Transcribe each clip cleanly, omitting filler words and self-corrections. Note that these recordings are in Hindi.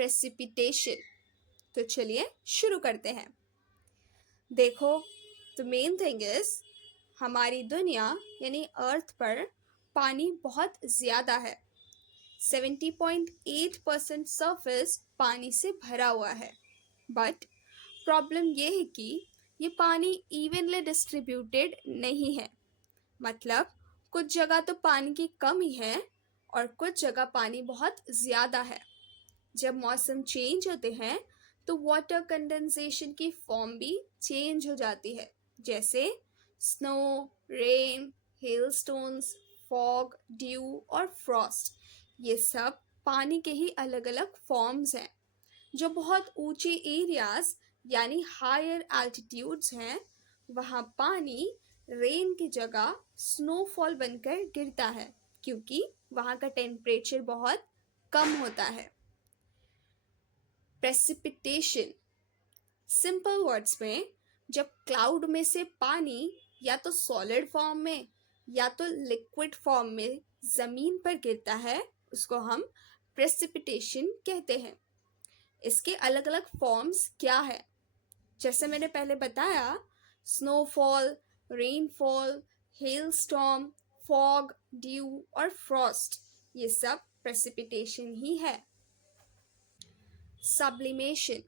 प्रेसिपिटेशन। तो चलिए शुरू करते हैं। देखो, द मेन थिंग इज हमारी दुनिया यानी अर्थ पर पानी बहुत ज़्यादा है। 70.8% सरफेस पानी से भरा हुआ है। बट प्रॉब्लम ये है कि ये पानी इवनली डिस्ट्रीब्यूटेड नहीं है। मतलब कुछ जगह तो पानी की कमी है और कुछ जगह पानी बहुत ज़्यादा है। जब मौसम चेंज होते हैं तो वाटर कंडेंसेशन की फॉर्म भी चेंज हो जाती है, जैसे स्नो, रेन, हेलस्टोन्स, फॉग, ड्यू और फ्रॉस्ट। ये सब पानी के ही अलग अलग फॉर्म्स हैं। जो बहुत ऊंचे एरियाज यानी हायर एल्टीट्यूड्स हैं, वहाँ पानी रेन की जगह स्नोफॉल बनकर गिरता है, क्योंकि वहाँ का टेम्परेचर बहुत कम होता है। प्रेसिपिटेशन, सिंपल वर्ड्स में, जब क्लाउड में से पानी या तो सॉलिड फॉर्म में या तो लिक्विड फॉर्म में ज़मीन पर गिरता है, उसको हम प्रेसिपिटेशन कहते हैं। इसके अलग अलग फॉर्म्स क्या है? जैसे मैंने पहले बताया, snowfall, rainfall, hello storm, fog, due और फ्रॉस्ट, ये सब प्रेसिपिटेशन ही है। सब्लिमेशन,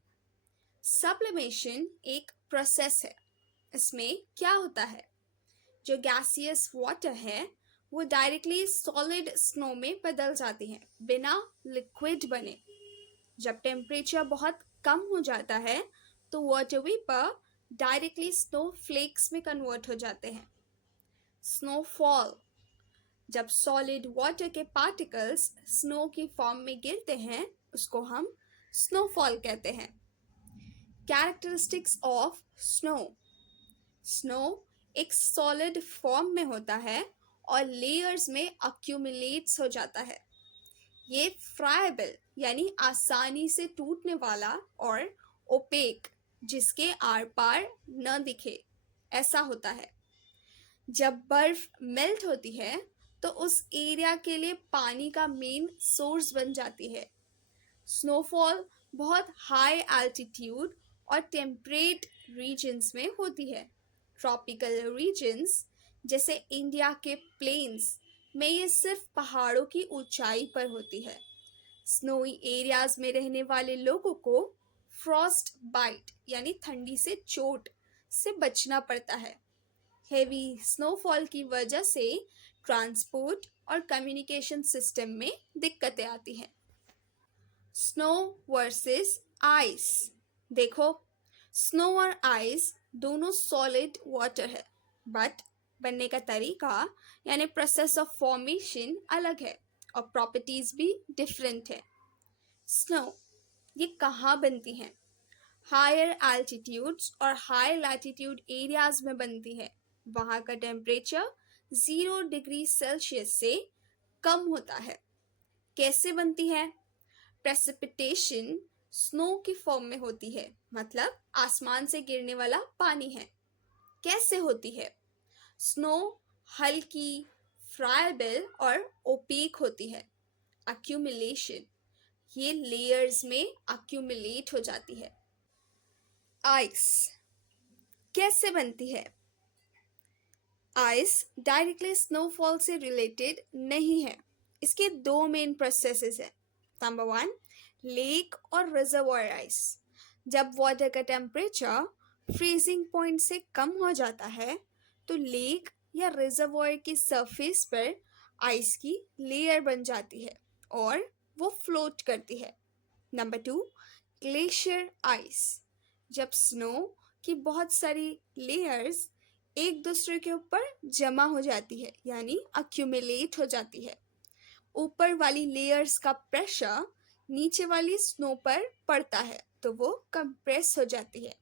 सब्लिमेशन एक प्रोसेस है। इसमें क्या होता है, जो गैसियस वाटर है वो डायरेक्टली सॉलिड स्नो में बदल जाती है बिना लिक्विड बने। जब टेम्परेचर बहुत कम हो जाता है तो water vapour directly snow flakes में कन्वर्ट हो जाते हैं। स्नोफॉल, जब सॉलिड वाटर के पार्टिकल्स स्नो की फॉर्म में गिरते हैं, उसको हम स्नोफॉल कहते हैं। कैरेक्टरिस्टिक्स ऑफ स्नो, स्नो एक सॉलिड फॉर्म में होता है और लेयर्स में अक्यूमुलेट्स हो जाता है। ये फ्राइबल यानी आसानी से टूटने वाला और ओपेक, जिसके आर पार न दिखे, ऐसा होता है। जब बर्फ मेल्ट होती है तो उस एरिया के लिए पानी का मेन सोर्स बन जाती है। स्नोफॉल बहुत हाई एल्टीट्यूड और टेम्परेट रीजन्स में होती है। ट्रॉपिकल रीजन्स जैसे इंडिया के प्लेन्स में ये सिर्फ पहाड़ों की ऊंचाई पर होती है। स्नोई एरियाज में रहने वाले लोगों को फ्रॉस्ट बाइट यानी ठंडी से चोट से बचना पड़ता है। हेवी स्नोफॉल की वजह से ट्रांसपोर्ट और कम्युनिकेशन सिस्टम में दिक्कतें आती हैं। स्नो वर्सेस आइस, देखो, स्नो और आइस दोनों सॉलिड वाटर है, बट बनने का तरीका यानी प्रोसेस ऑफ फॉर्मेशन अलग है और प्रॉपर्टीज भी डिफरेंट है। स्नो ये कहाँ बनती है? हायर एल्टीट्यूड्स और हाई लैटिट्यूड एरियाज में बनती है। वहाँ का टेम्परेचर 0 डिग्री सेल्सियस से कम होता है। कैसे बनती है? प्रेसिपिटेशन स्नो की फॉर्म में होती है, मतलब आसमान से गिरने वाला पानी है। कैसे होती है? स्नो हल्की, फ्राइबल और ओपेक होती है। अक्यूमुलेशन, ये लेयर्स में अक्यूमुलेट हो जाती है। आइस कैसे बनती है? आइस डायरेक्टली स्नोफॉल से रिलेटेड नहीं है। इसके दो मेन प्रोसेसेस हैं। नंबर 1, लेक और रिजर्वॉयर आइस। जब वाटर का टेम्परेचर फ्रीजिंग पॉइंट से कम हो जाता है तो लेक या रिजर्वॉयर की सरफेस पर आइस की लेयर बन जाती है और वो फ्लोट करती है। Number 2, glacier ice. जब स्नो की बहुत सारी लेयर्स एक दूसरे के ऊपर जमा हो जाती है यानी अक्यूमुलेट हो जाती है, ऊपर वाली लेयर्स का प्रेशर नीचे वाली स्नो पर पड़ता है तो वो कंप्रेस हो जाती है।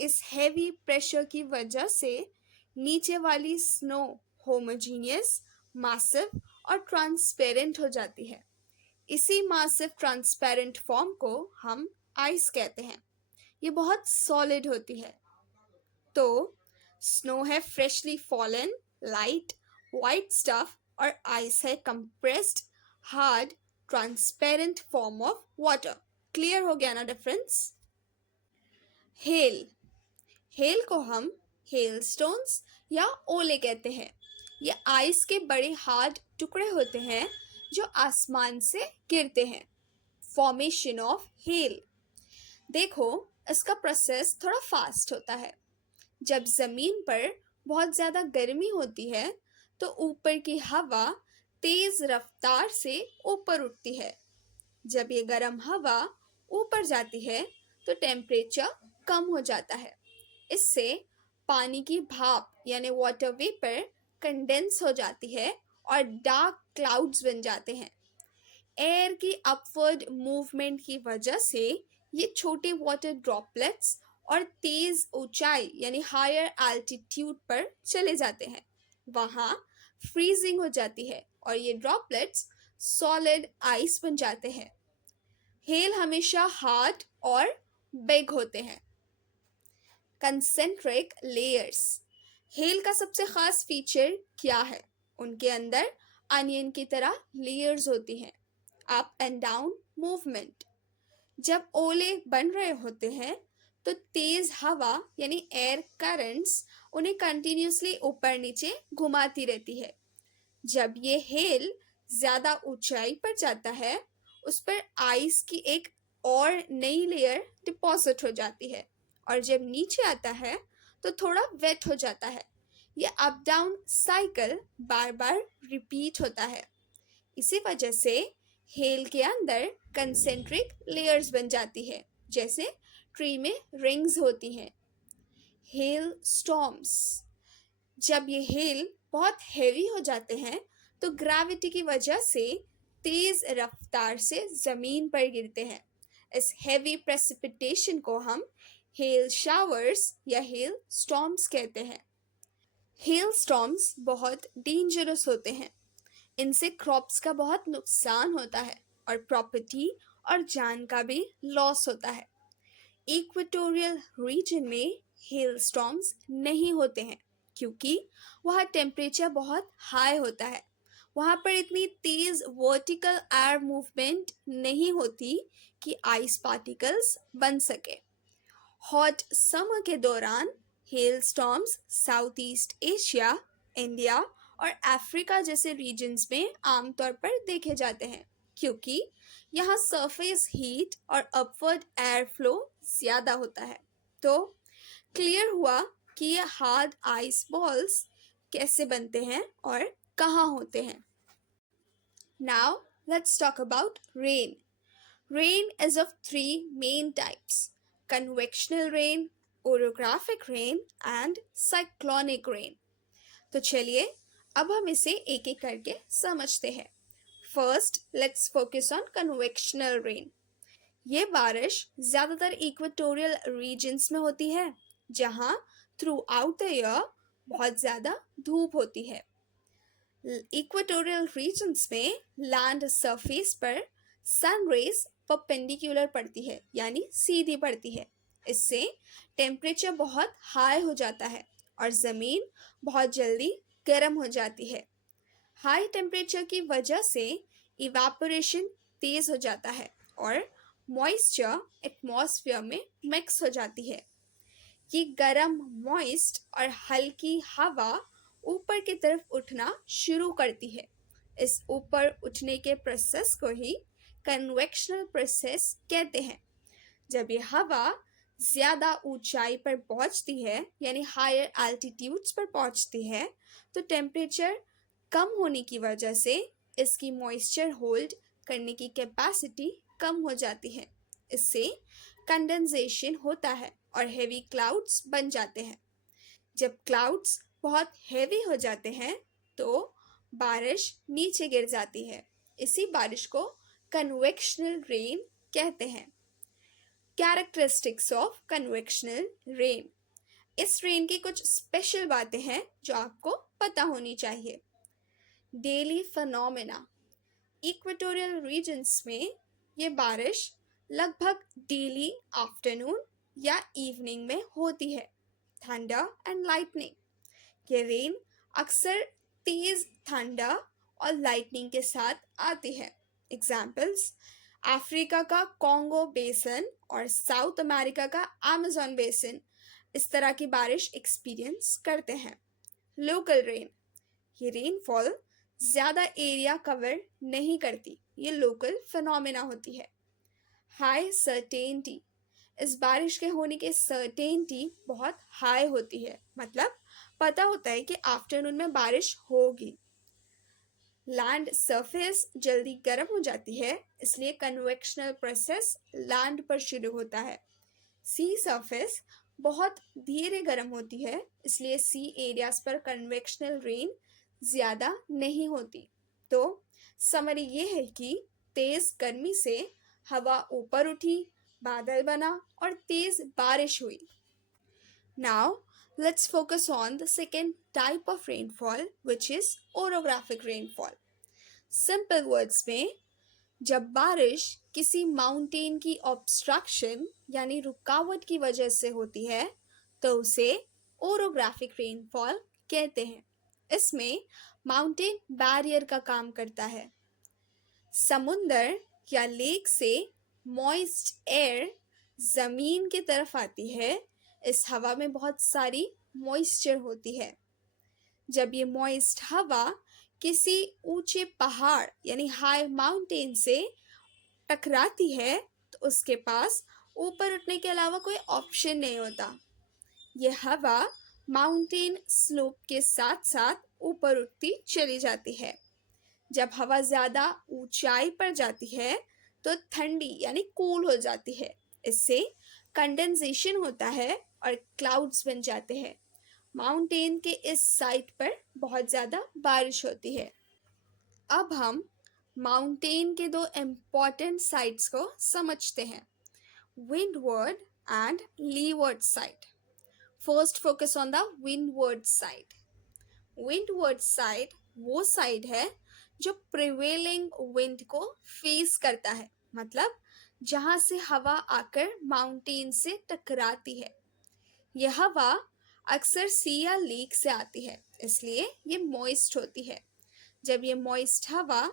इस हैवी प्रेशर की वजह से नीचे वाली स्नो होमोजीनियस, मासिव और ट्रांसपेरेंट हो जाती है। इसी मासिव ट्रांसपेरेंट फॉर्म को हम आइस कहते हैं। ये बहुत सॉलिड होती है। तो स्नो है freshly fallen, light, white stuff और आइस है compressed, hard, transparent form of water. Clear हो गया ना डिफरेंस? हेल, हेल को हम हेल स्टोन्स या ओले कहते हैं। ये आइस के बड़े हार्ड टुकड़े होते हैं जो आसमान से गिरते हैं। फॉर्मेशन ऑफ हेल, देखो इसका प्रोसेस थोड़ा फास्ट होता है। जब जमीन पर बहुत ज्यादा गर्मी होती है तो ऊपर की हवा तेज रफ्तार से ऊपर उठती है। जब ये गर्म हवा ऊपर जाती है तो टेम्परेचर कम हो जाता है। इससे पानी की भाप यानी वाटर वेपर कंडेंस हो जाती है और डार्क क्लाउड्स बन जाते हैं। एयर की अपवर्ड मूवमेंट की वजह से ये छोटे वाटर ड्रॉपलेट्स और तेज ऊंचाई यानी हायर एल्टीट्यूड पर चले जाते हैं। वहाँ फ्रीजिंग हो जाती है और ये ड्रॉपलेट्स सॉलिड आइस बन जाते हैं। हेल हमेशा हार्ड और बिग होते हैं। कंसेंट्रिक लेयर्स, हेल का सबसे खास फीचर क्या है? उनके अंदर अनियन की तरह लेयर्स होती हैं। अप एंड डाउन मूवमेंट, जब ओले बन रहे होते हैं तो तेज हवा यानी एयर करंट्स उन्हें कंटिन्यूसली ऊपर नीचे घुमाती रहती है। जब ये हेल ज्यादा ऊंचाई पर जाता है उस पर आइस की एक और नई लेयर डिपॉजिट हो जाती है और जब नीचे आता है तो थोड़ा वेट हो जाता है। ये अप डाउन साइकिल बार बार रिपीट होता है। इसी वजह से हेल के अंदर कंसेंट्रिक लेयर्स बन जाती है, जैसे ट्री में रिंग्स होती हैं। हेल स्टॉर्म्स, जब ये हेल बहुत हेवी हो जाते हैं तो ग्रेविटी की वजह से तेज रफ्तार से जमीन पर गिरते हैं। इस हेवी प्रेसिपिटेशन को हम हेल शावर्स या हेल स्टॉर्म्स कहते हैं। हेल स्टॉर्म्स बहुत डेंजरस होते हैं। इनसे क्रॉप्स का बहुत नुकसान होता है और प्रॉपर्टी और जान का भी लॉस होता है। इक्वेटोरियल रीजन में हेल स्टॉर्म्स नहीं होते हैं क्योंकि वहाँ टेम्परेचर बहुत हाई होता है। वहाँ पर इतनी तेज वर्टिकल एयर मूवमेंट नहीं होती कि आइस पार्टिकल्स बन सके। हॉट समर के दौरान hello storms south east Asia, India और अफ्रीका जैसे रीजन्स में आमतौर पर देखे जाते हैं क्योंकि यहाँ सरफेस हीट और अपवर्ड एयर फ्लो ज़्यादा होता है। तो क्लियर हुआ कि ये हार्ड आइस बॉल्स कैसे बनते हैं और कहाँ होते हैं। Now let's talk about rain. Rain is of three main types: convectional rain, orographic rain, and cyclonic rain. तो चलिए अब हम इसे एक एक करके समझते हैं। First let's focus on convectional rain. ये बारिश ज़्यादातर इक्वेटोरियल रीजन्स में होती है जहाँ थ्रू आउट द ईयर बहुत ज़्यादा धूप होती है। इक्वेटोरियल रीजन्स में लैंड सरफेस पर सन रेज परपेंडिकुलर पड़ती है यानी सीधी पड़ती है। इससे टेम्परेचर बहुत हाई हो जाता है और ज़मीन बहुत जल्दी गर्म हो जाती है। हाई टेम्परेचर की वजह से इवापोरेशन तेज हो जाता है और मॉइस्चर एटमॉस्फेयर में मिक्स हो जाती है। ये गर्म मॉइस्ट और हल्की हवा ऊपर की तरफ उठना शुरू करती है। इस ऊपर उठने के प्रोसेस को ही कन्वेक्शनल प्रोसेस कहते हैं। जब ये हवा ज़्यादा ऊंचाई पर पहुंचती है यानी हायर एल्टीट्यूड्स पर पहुंचती है तो टेम्परेचर कम होने की वजह से इसकी मॉइस्चर होल्ड करने की कैपेसिटी कम हो जाती है। इससे कंडेंसेशन होता है और हेवी क्लाउड्स बन जाते हैं। जब क्लाउड्स बहुत हेवी हो जाते हैं तो बारिश नीचे गिर जाती है। इसी बारिश को कन्वेक्शनल रेन कहते हैं। कैरेक्टरिस्टिक्स ऑफ कन्वेक्शनल रेन, इस रेन की कुछ स्पेशल बातें हैं जो आपको पता होनी चाहिए। डेली फिनोमेना, इक्वेटोरियल रीजन्स में ये बारिश लगभग डेली आफ्टरनून या इवनिंग में होती है। थंडर एंड लाइटनिंग, ये रेन अक्सर तेज थंडर और लाइटनिंग के साथ आती है। एग्जाम्पल्स अफ्रीका का कॉन्गो बेसिन और साउथ अमेरिका का अमेज़न बेसिन इस तरह की बारिश एक्सपीरियंस करते हैं। लोकल रेन, ये रेनफॉल ज़्यादा एरिया कवर नहीं करती, ये लोकल फिनोमेना होती है। हाई सर्टेनिटी, इस बारिश के होने की सर्टेनिटी बहुत हाई होती है, मतलब पता होता है कि आफ्टरनून में बारिश होगी। लैंड सरफेस जल्दी गर्म हो जाती है, इसलिए कन्वेक्शनल प्रोसेस लैंड पर शुरू होता है। सी सरफेस बहुत धीरे गर्म होती है, इसलिए सी एरियाज पर कन्वेक्शनल रेन ज़्यादा नहीं होती। तो समरी ये है कि तेज़ गर्मी से हवा ऊपर उठी, बादल बना और तेज़ बारिश हुई। Now, let's focus on the second type of rainfall, which is orographic rainfall. Simple words में, जब बारिश किसी माउंटेन की ऑब्स्ट्रक्शन यानी रुकावट की वजह से होती है तो उसे ओरोग्राफिक रेनफॉल कहते हैं। इसमें माउंटेन बैरियर का काम करता है। समुंदर या लेक से मॉइस्ट एयर जमीन की तरफ आती है। इस हवा में बहुत सारी मॉइस्चर होती है। जब ये मॉइस्ट हवा किसी ऊंचे पहाड़ यानी हाई माउंटेन से टकराती है तो उसके पास ऊपर उठने के अलावा कोई ऑप्शन नहीं होता। ये हवा माउंटेन स्लोप के साथ साथ ऊपर उठती चली जाती है। जब हवा ज़्यादा ऊंचाई पर जाती है तो ठंडी यानी कूल हो जाती है। इससे कंडेंसेशन होता है और क्लाउड्स बन जाते हैं। माउंटेन के इस साइड पर बहुत ज़्यादा बारिश होती है। अब हम माउंटेन के दो इम्पॉर्टेंट साइड्स को समझते हैं, windward and levered side. First focus on the windward side. Windward side वो साइड है जो प्रिवेलिंग विंड को फेस करता है, मतलब जहां से हवा आकर माउंटेन से टकराती है। यह हवा अक्सर सी या लेक से आती है, इसलिए ये मॉइस्ट होती है। जब ये मॉइस्ट हवा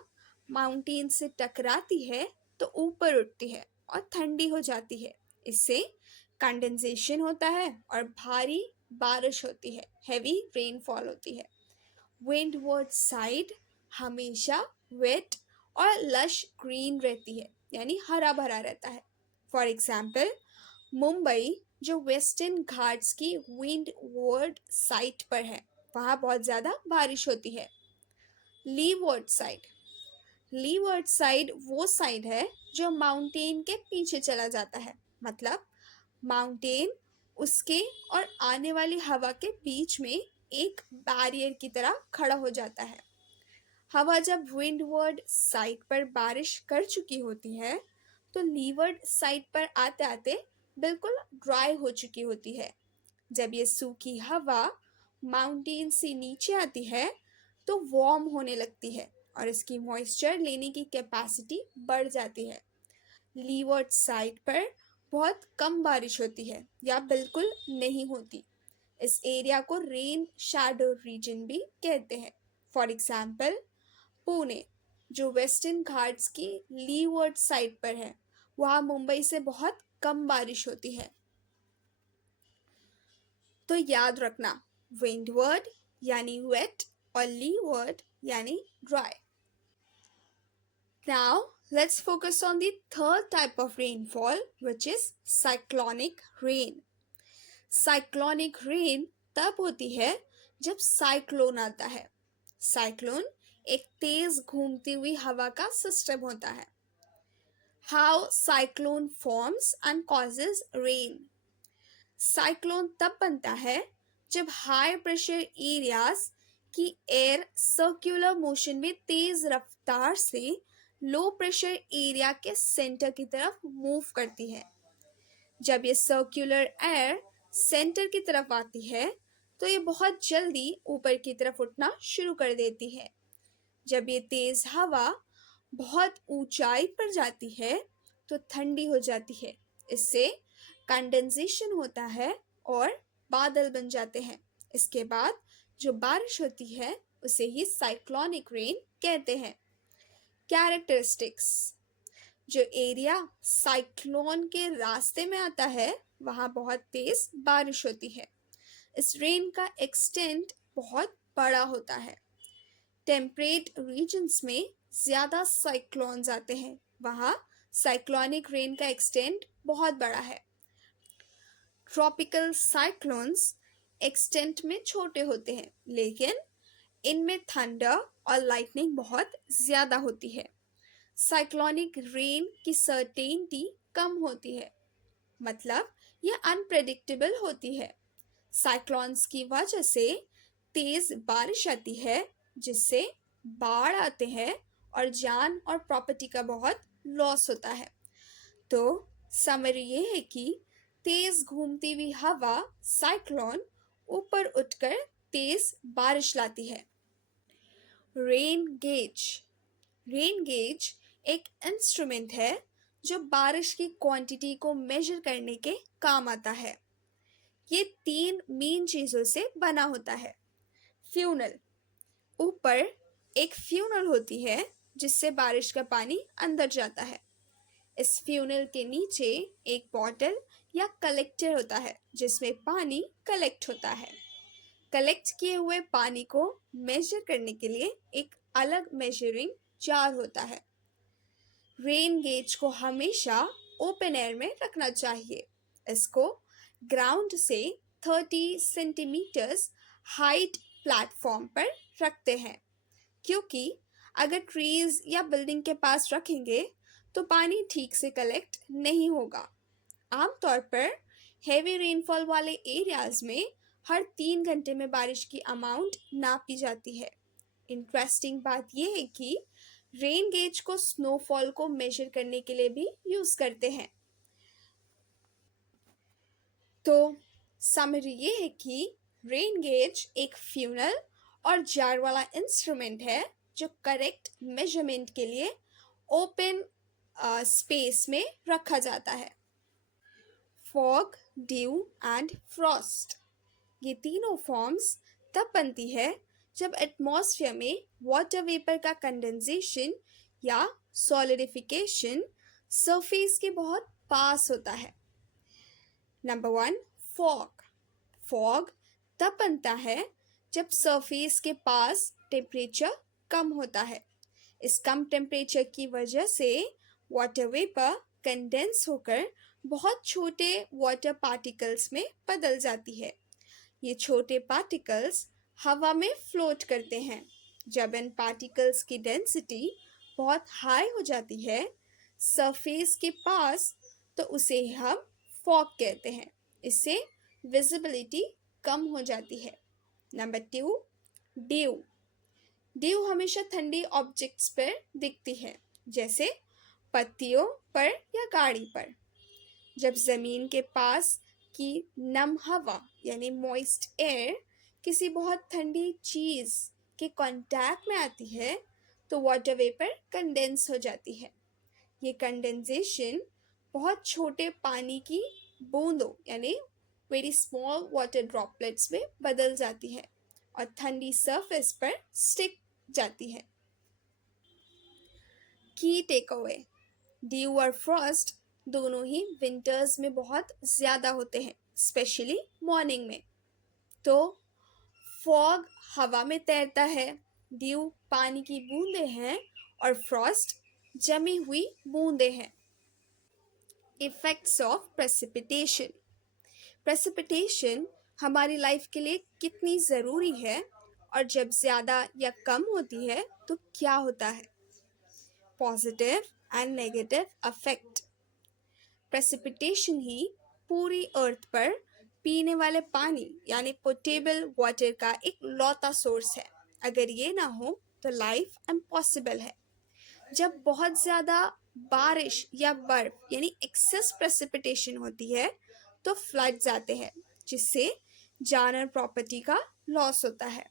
माउंटेन से टकराती है तो ऊपर उठती है और ठंडी हो जाती है। इससे कंडेंसेशन होता है और भारी बारिश होती है, हैवी रेनफॉल होती है। विंडवर्ड साइड हमेशा वेट और लश ग्रीन रहती है, यानी हरा भरा रहता है। फॉर एग्जाम्पल, मुंबई जो वेस्टर्न घाट्स की विंडवर्ड साइड पर है, वहाँ बहुत ज़्यादा बारिश होती है। लीवर्ड साइड, लीवर्ड साइड वो साइड है जो माउंटेन के पीछे चला जाता है, मतलब माउंटेन उसके और आने वाली हवा के बीच में एक बैरियर की तरह खड़ा हो जाता है। हवा जब विंडवर्ड साइड पर बारिश कर चुकी होती है तो लीवर्ड साइड पर आते आते बिल्कुल ड्राई हो चुकी होती है। जब ये सूखी हवा माउंटेन से नीचे आती है तो वार्म होने लगती है और इसकी मॉइस्चर लेने की कैपेसिटी बढ़ जाती है। लीवर्ड साइड पर बहुत कम बारिश होती है या बिल्कुल नहीं होती। इस एरिया को रेन शैडो रीजन भी कहते हैं। फॉर एग्जाम्पल, पुणे जो वेस्टर्न घाट्स की लीवर्ड साइड पर है, वहाँ मुंबई से बहुत कम बारिश होती है। तो याद रखना, विंडवर्ड यानी वेट और लीवर्ड यानी dry. Now let's focus on the third type of rainfall, which is cyclonic rain. Cyclonic rain तब होती है जब साइक्लोन आता है। साइक्लोन एक तेज घूमती हुई हवा का सिस्टम होता है। How cyclone forms and causes rain. Cyclone तब बनता है जब हाई प्रेशर एरियाज की एयर सर्कुलर मोशन में तेज रफ्तार से लो प्रेशर एरिया के सेंटर की तरफ मूव करती है। जब ये सर्कुलर एयर सेंटर की तरफ आती है तो ये बहुत जल्दी ऊपर की तरफ उठना शुरू कर देती है। जब ये तेज हवा बहुत ऊंचाई पर जाती है तो ठंडी हो जाती है। इससे कंडेंसेशन होता है और बादल बन जाते हैं। इसके बाद जो बारिश होती है उसे ही साइक्लोनिक रेन कहते हैं। कैरेक्टरिस्टिक्स, जो एरिया साइक्लोन के रास्ते में आता है वहाँ बहुत तेज बारिश होती है। इस रेन का एक्सटेंट बहुत बड़ा होता है। टेम्परेट रीजन्स में ज़्यादा साइक्लोन्स आते हैं, वहाँ साइक्लोनिक रेन का एक्सटेंट बहुत बड़ा है। ट्रॉपिकल साइक्लोन्स एक्सटेंट में छोटे होते हैं, लेकिन इनमें थंडर और लाइटनिंग बहुत ज़्यादा होती है। साइक्लोनिक रेन की सर्टेनिटी कम होती है, मतलब यह अनप्रेडिक्टेबल होती है। साइक्लोन्स की वजह से तेज बारिश आती है, जिससे बाढ़ आते हैं और जान और प्रॉपर्टी का बहुत लॉस होता है। तो समरी ये है कि तेज घूमती हुई हवा साइक्लोन ऊपर उठकर तेज बारिश लाती है। Rain gauge. रेन गेज एक इंस्ट्रूमेंट है जो बारिश की क्वांटिटी को मेजर करने के काम आता है। ये 3 मेन चीजों से बना होता है। फ्यूनल। ऊपर एक फ्यूनल होती है जिससे बारिश का पानी अंदर जाता है। इस फ्यूनल के नीचे एक बॉटल या कलेक्टर होता है जिसमें पानी कलेक्ट होता है। कलेक्ट किए हुए पानी को मेजर करने के लिए एक अलग मेजरिंग जार होता है। रेन गेज को हमेशा ओपन एयर में रखना चाहिए। इसको ग्राउंड से 30 सेंटीमीटर्स हाइट प्लेटफॉर्म पर रखते हैं, क्योंकि अगर ट्रीज या बिल्डिंग के पास रखेंगे तो पानी ठीक से कलेक्ट नहीं होगा। आमतौर पर हेवी रेनफॉल वाले एरियाज में हर 3 घंटे में बारिश की अमाउंट नापी जाती है। इंटरेस्टिंग बात यह है कि रेन गेज को स्नोफॉल को मेजर करने के लिए भी यूज करते हैं। तो समरी ये है कि रेन गेज एक फ्यूनल और जार वाला इंस्ट्रूमेंट है जो करेक्ट मेजरमेंट के लिए ओपन स्पेस में रखा जाता है। फॉग, ड्यू एंड फ्रॉस्ट, ये तीनों फॉर्म्स तब बनती है जब एटमॉस्फेयर में वाटर वेपर का कंडेंसेशन या सॉलिडिफिकेशन सरफेस के बहुत पास होता है। Number 1, fog. फॉग तब बनता है जब सरफेस के पास टेम्परेचर कम होता है। इस कम टेम्परेचर की वजह से वाटर वेपर कंडेंस होकर बहुत छोटे वाटर पार्टिकल्स में बदल जाती है। ये छोटे पार्टिकल्स हवा में फ्लोट करते हैं। जब इन पार्टिकल्स की डेंसिटी बहुत हाई हो जाती है सरफेस के पास, तो उसे हम फॉग कहते हैं। इससे विजिबिलिटी कम हो जाती है। Number 2, due. ड्यू हमेशा ठंडी ऑब्जेक्ट्स पर दिखती है, जैसे पत्तियों पर या गाड़ी पर। जब जमीन के पास की नम हवा यानी मॉइस्ट एयर किसी बहुत ठंडी चीज के कांटेक्ट में आती है तो वाटर वेपर कंडेंस हो जाती है। ये कंडेंसेशन बहुत छोटे पानी की बूंदों यानी वेरी स्मॉल वाटर ड्रॉपलेट्स में बदल जाती है और ठंडी सरफेस पर स्टिक जाती है। की टेक अवे, ड्यू और फ्रॉस्ट दोनों ही विंटर्स में बहुत ज़्यादा होते हैं, स्पेशली मॉर्निंग में। तो फॉग हवा में तैरता है, ड्यू पानी की बूंदें हैं और फ्रॉस्ट जमी हुई बूंदें हैं। Effects of precipitation. प्रेसिपिटेशन हमारी लाइफ के लिए कितनी ज़रूरी है और जब ज़्यादा या कम होती है तो क्या होता है। Positive and negative effect. Precipitation ही पूरी अर्थ पर पीने वाले पानी यानी पोटेबल वाटर का एक लौता सोर्स है। अगर ये ना हो तो लाइफ इम्पॉसिबल है। जब बहुत ज़्यादा बारिश या बर्फ यानी एक्सेस प्रेसिपिटेशन होती है तो फ्लड्स आते हैं, जिससे जान और प्रॉपर्टी का लॉस होता है।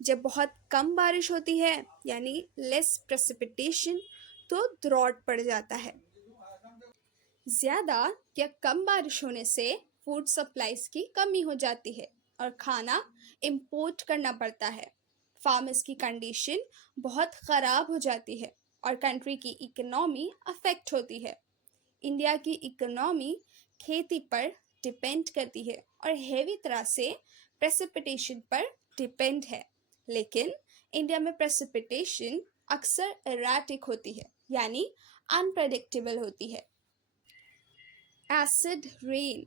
जब बहुत कम बारिश होती है यानी लेस प्रेसिपिटेशन तो ड्रॉट पड़ जाता है। ज़्यादा या कम बारिश होने से फूड सप्लाईज की कमी हो जाती है और खाना इंपोर्ट करना पड़ता है। फार्मर्स की कंडीशन बहुत ख़राब हो जाती है। और कंट्री की इकोनॉमी अफेक्ट होती है। इंडिया की इकोनॉमी खेती पर डिपेंड करती है और हेवी तरह से प्रेसिपिटेशन पर डिपेंड है। लेकिन इंडिया में प्रेसिपिटेशन अक्सर एराटिक होती है, यानी अनप्रेडिक्टेबल होती है। Acid rain.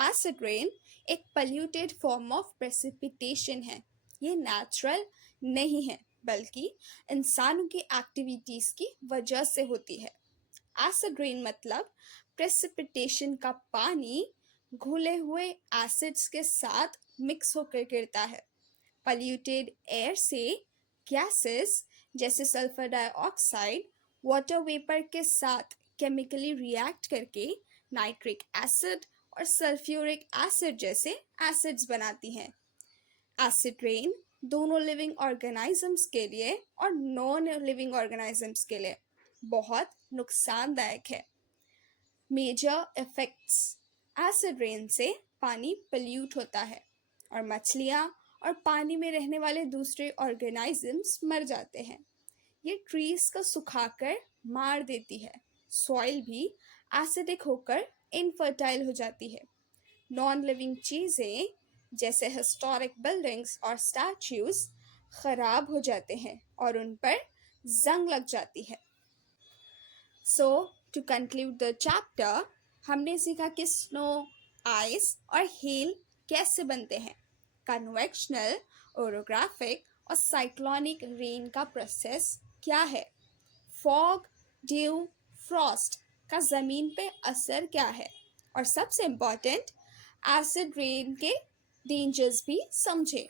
एसिड रेन एक पोल्यूटेड फॉर्म ऑफ प्रेसिपिटेशन है। ये नेचुरल नहीं है, बल्कि इंसानों की एक्टिविटीज की वजह से होती है। एसिड रेन मतलब प्रेसिपिटेशन का पानी घुले हुए एसिड्स के साथ मिक्स होकर गिरता है। पोल्यूटेड एयर से गैसेस जैसे सल्फर डाइऑक्साइड वाटर वेपर के साथ केमिकली रिएक्ट करके नाइट्रिक एसिड और सल्फ्यूरिक एसिड जैसे एसिड्स बनाती हैं। एसिड रेन दोनों लिविंग ऑर्गेनिजम्स के लिए और नॉन लिविंग ऑर्गेनिजम्स के लिए बहुत नुकसानदायक है। Major effects. एसिड रेन से पानी पोल्यूट होता है और मछलियाँ और पानी में रहने वाले दूसरे ऑर्गेनिजम्स मर जाते हैं। ये ट्रीज को सुखाकर मार देती है। सॉइल भी एसिडिक होकर इनफर्टाइल हो जाती है। नॉन लिविंग चीज़ें जैसे हिस्टोरिक बिल्डिंग्स और स्टैच्यूज खराब हो जाते हैं और उन पर जंग लग जाती है। सो टू कंक्लूड द चैप्टर, हमने सीखा कि स्नो, आइस और हेल कैसे बनते हैं। कन्वेक्शनल, ओरोग्राफिक और साइक्लोनिक रेन का प्रोसेस क्या है। फॉग, ड्यू, फ्रॉस्ट का ज़मीन पे असर क्या है। और सबसे इम्पोर्टेंट, एसिड रेन के डेंजर्स भी समझे।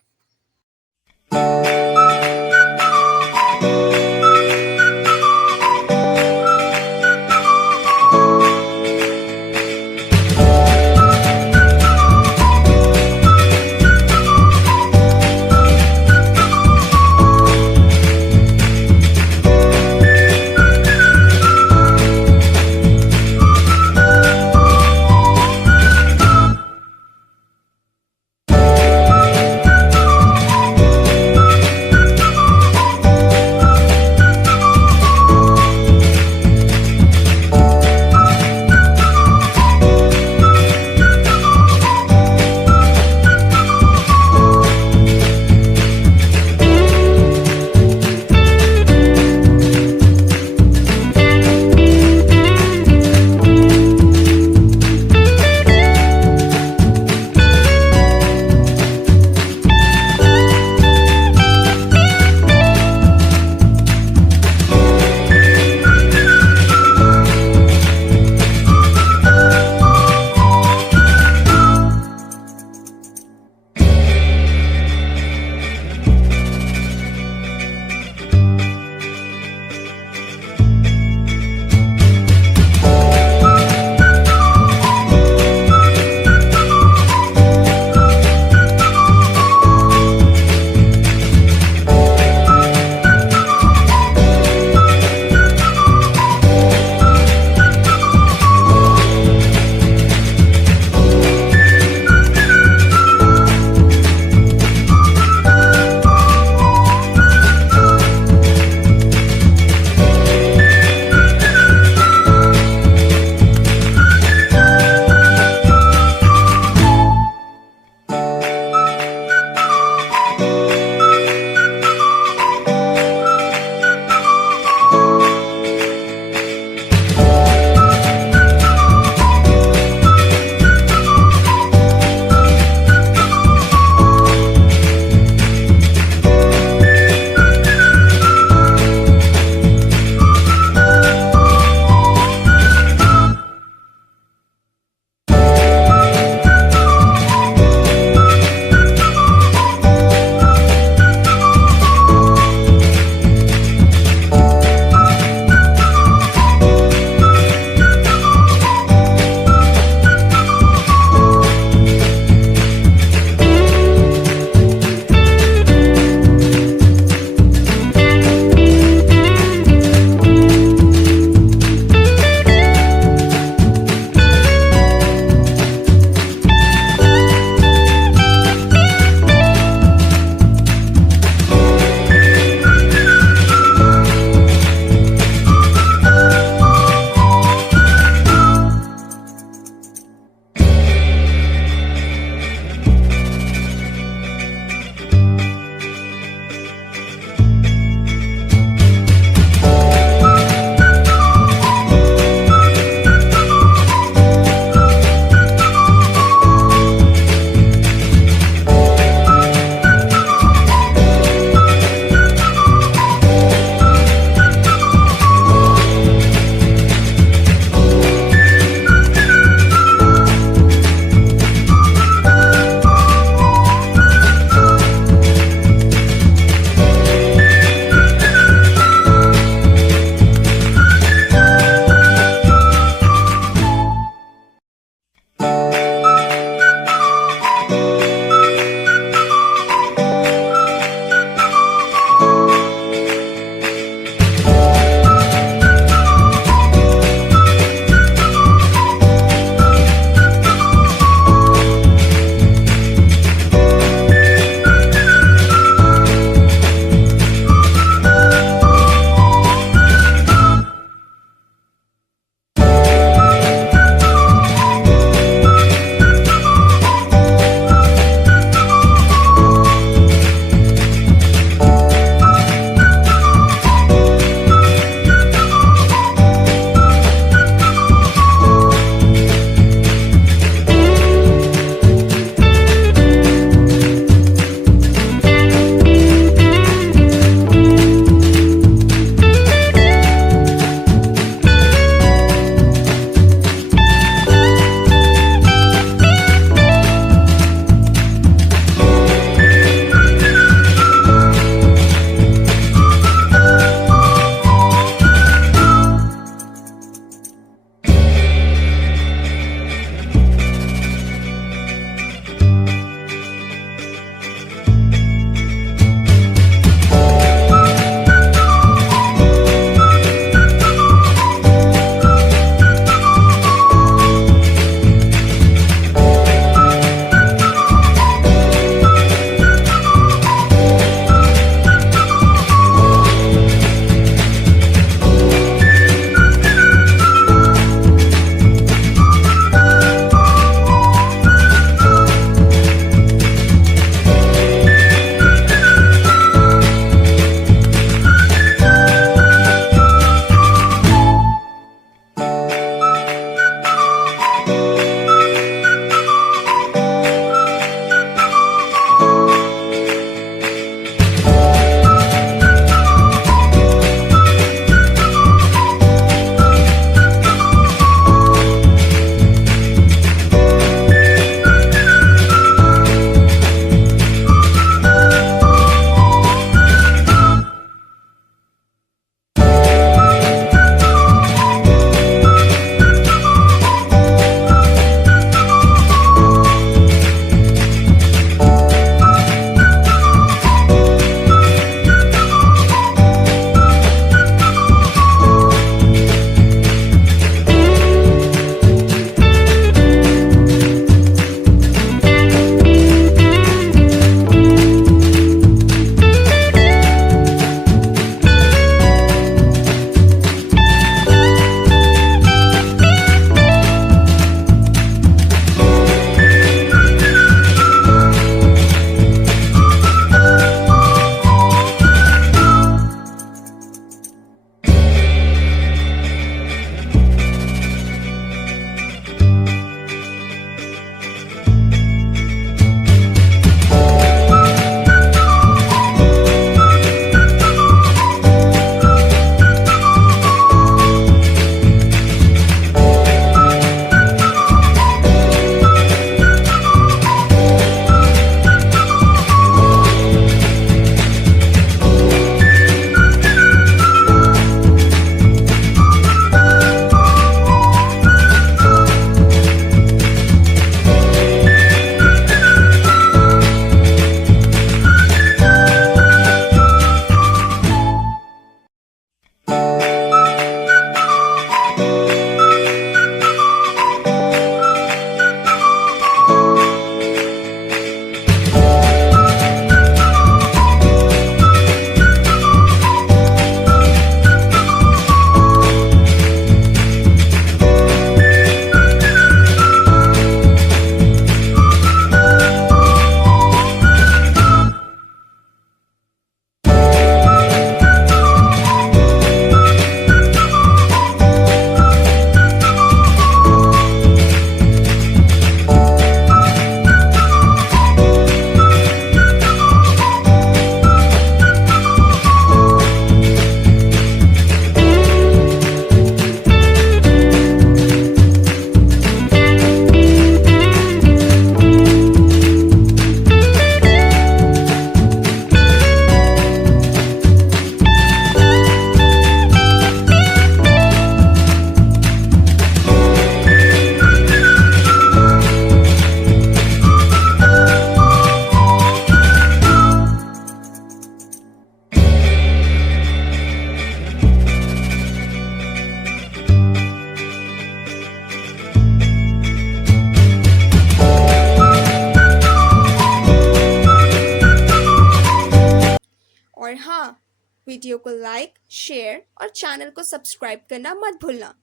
वीडियो को लाइक, शेयर और चैनल को सब्सक्राइब करना मत भूलना।